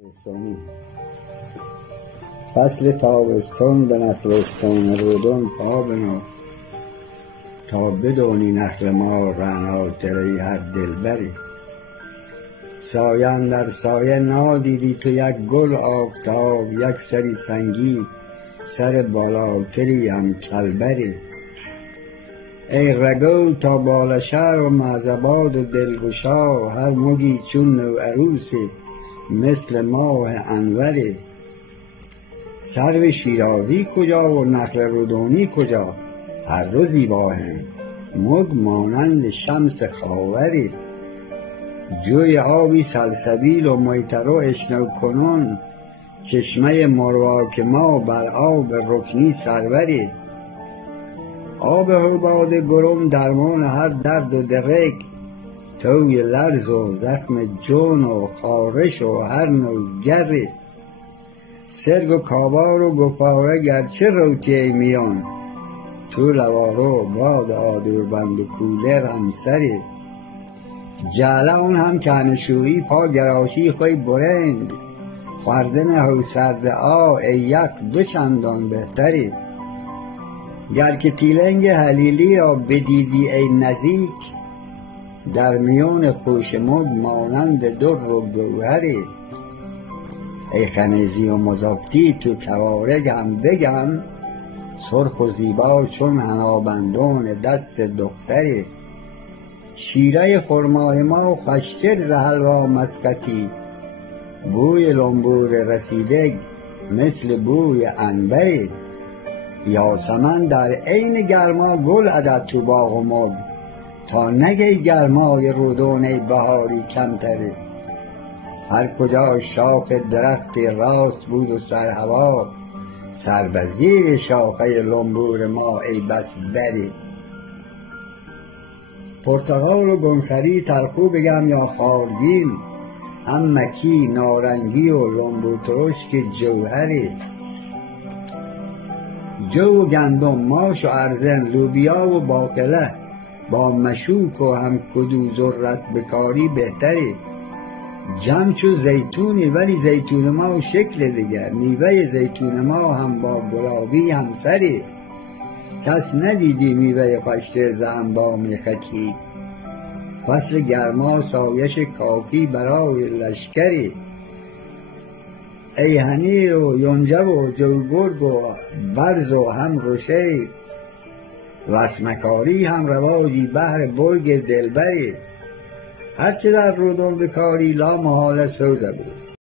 تابستانی فصل تابستان به نخلستان رودان پا بنه تا بدانی نخل ما رعناتر هر دلبری. سایه اندر سایه نادیدی تو یک گل آفتاب، یک سری سنگی سر بالاتری هم کلبری. ای رگو تا بالشهر و معزباد و دلگشا، هر مگی چون نو عروسی مثل ماه انوری. سرو شیرازی کجا و نخل رودانی کجا، هر دو زیباهند مگ مانند شمس خاوری. جوی آبی سلسبیل و میترو اشنو کنون، چشمه مرواک ما بر آب رکنی سروری. آب حباب گرم درمان هر درد و درک، توی لرز و زخم جون و خارش و هر نوع گری. سرگ و کابار و گپاره گرچه روتی میان، تو لوارو باد آدوربند و کولر همسری. جعله اون هم کنشویی پا گراشی خوی برنگ، خوردن هو سرد ای یک دو چندان بهتری. گر که تیلنگ حلیلی را بدیدی ای نزیک، در میان خوش مد مانند در و گوهری. ای خنیزی و مزاکتی تو کوارگم بگم، سرخ و زیبا چون حنابندان دست دختری. شیره خرمای ما خوشتر ز حلوا مسکتی، بوی لنبور رسیده مثل بوی عنبری. یاسمن در عین گرما گل عدد تو باغ و مگ، تا نگی گرمای رودان بهاری کمتری. هر کجا شاخ درخت راست بود و سرهوا، سر به زیر شاخه لنبور ما ای بس بری. پرتقال و گنخری ترخو بگم یا خارگین، هم مکی نارنگی و لنبو ترشک جوهری. جو و گندم، ماش و ارزن، لوبیا و باقله، با مشوک و هم کدو ذرت بکاری بهتری. جمع چو زیتونی ولی زیتون ما شکل دیگر، میوه زیتون ما هم با گلابی همسری. کس ندیدی میوه خوشتر ز انبان خکی، فصل گرما سایش کافی برای لشکری. ای حنیر و یونجه و جوگرگ و برز و هم رشید، وسمکاری هم رواجی بهر برگ دلبری. هرچه در رودان بکاری لا محال سوزه بود،